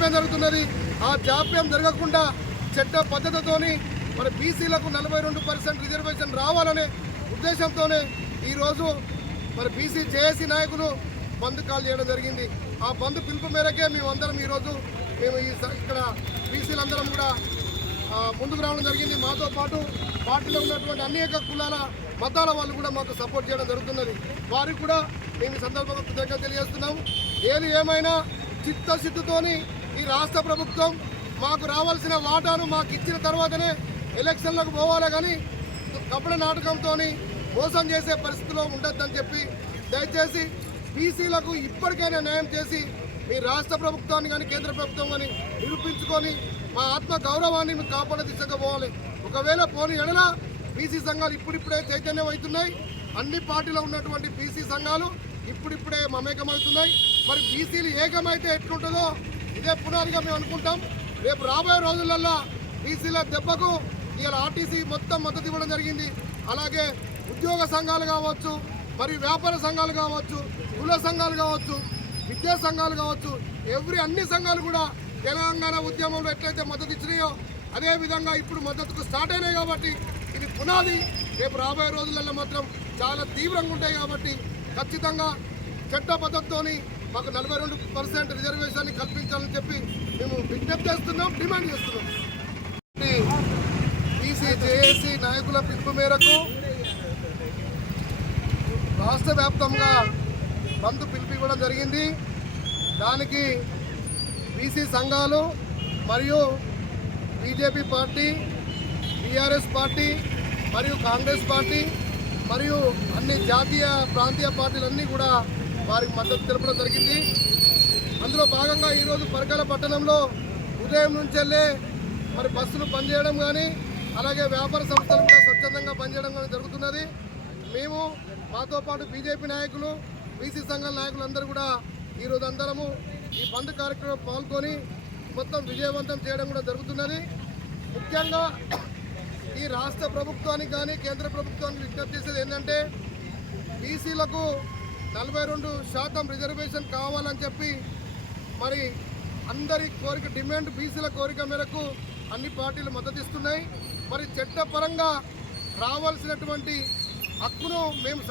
జాప్యం జరుగుతున్నది. ఆ జాప్యం జరగకుండా చట్ట పద్ధతితోని మరి బీసీలకు నలభై రెండు పర్సెంట్ రిజర్వేషన్ రావాలనే ఉద్దేశంతోనే ఈరోజు మరి బీసీ జేఏసీ నాయకులు బంద్ కాల్ చేయడం జరిగింది. ఆ బంద్ పిలుపు మేరకే మేమందరం ఈరోజు మేము ఈ స- ఇక్కడ బీసీలందరం కూడా ముందుకు రావడం జరిగింది. మాతో పాటు పార్టీలో ఉన్నటువంటి అనేక కులాల మతాల వాళ్ళు కూడా మాకు సపోర్ట్ చేయడం జరుగుతున్నది. వారికి కూడా మేము ఈ సందర్భంగా కృతజ్ఞత తెలియజేస్తున్నాము. ఏది ఏమైనా చిత్తశుద్ధితోని ఈ రాష్ట్ర ప్రభుత్వం మాకు రావాల్సిన వాటాను మాకు ఇచ్చిన తర్వాతనే ఎలక్షన్లకు పోవాలి కానీ కపడ నాటకంతో మోసం చేసే పరిస్థితిలో ఉండొద్దని చెప్పి దయచేసి బీసీలకు ఇప్పటికైనా న్యాయం చేసి మీ రాష్ట్ర ప్రభుత్వాన్ని కానీ కేంద్ర ప్రభుత్వం కానీ నిరూపించుకొని మా ఆత్మ గౌరవాన్ని మీకు కాపాడే దిశగా పోవాలి. ఒకవేళ పోని ఎడల బీసీ సంఘాలు ఇప్పుడిప్పుడే చైతన్యం అవుతున్నాయి. అన్ని పార్టీలో ఉన్నటువంటి బీసీ సంఘాలు ఇప్పుడిప్పుడే మమేకమవుతున్నాయి. మరి బీసీలు ఏకమైతే ఎట్లుంటుందో ఇదే పునాదిగా మేము అనుకుంటాం. రేపు రాబోయే రోజులల్లో బీసీల దెబ్బకు ఇవాళ ఆర్టీసీ మొత్తం మద్దతు ఇవ్వడం జరిగింది. అలాగే ఉద్యోగ సంఘాలు కావచ్చు మరి వ్యాపార సంఘాలు కావచ్చు కుల సంఘాలు కావచ్చు విద్యా సంఘాలు కావచ్చు ఎవ్రీ అన్ని సంఘాలు కూడా తెలంగాణ ఉద్యమంలో ఎట్లయితే మద్దతు ఇచ్చినాయో అదేవిధంగా ఇప్పుడు మద్దతుకు స్టార్ట్ అయినాయి కాబట్టి ఇది పునాది. రేపు రాబోయే రోజులలో మాత్రం చాలా తీవ్రంగా ఉంటాయి కాబట్టి ఖచ్చితంగా చట్ట పద్ధతితోని మాకు నలభై రెండు పర్సెంట్ రిజర్వేషన్ కల్పించాలని చెప్పి మేము విజ్ఞప్తి చేస్తున్నాం డిమాండ్ చేస్తున్నాం. బీసీ జేఏసీ నాయకుల పిలుపు మేరకు రాష్ట్ర వ్యాప్తంగా బంద్ పిలుపు ఇవ్వడం జరిగింది. దానికి బీసీ సంఘాలు మరియు బీజేపీ పార్టీ టీఆర్ఎస్ పార్టీ మరియు కాంగ్రెస్ పార్టీ మరియు అన్ని జాతీయ ప్రాంతీయ పార్టీలన్నీ కూడా వారికి మద్దతు తెలపడం జరిగింది. అందులో భాగంగా ఈరోజు పరకాల పట్టణంలో ఉదయం నుంచెల్లే మరి బస్సులు పనిచేయడం కానీ అలాగే వ్యాపార సంస్థలు కూడా స్వచ్ఛందంగా పనిచేయడం కానీ జరుగుతున్నది. మేము మాతో పాటు బీజేపీ నాయకులు బీసీ సంఘాల నాయకులు అందరూ కూడా ఈరోజు అందరము ఈ బంద్ కార్యక్రమం పాల్గొని మొత్తం విజయవంతం చేయడం కూడా జరుగుతున్నది. ముఖ్యంగా ఈ రాష్ట్ర ప్రభుత్వానికి కానీ కేంద్ర ప్రభుత్వానికి విజ్ఞప్తి చేసేది ఏంటంటే బీసీలకు నలభై రెండు శాతం రిజర్వేషన్ కావాలని చెప్పి మరి అందరి కోరిక డిమాండ్ బీసీల కోరిక మేరకు అన్ని పార్టీలు మద్దతిస్తున్నాయి. మరి చట్టపరంగా రావాల్సినటువంటి హక్కును మేము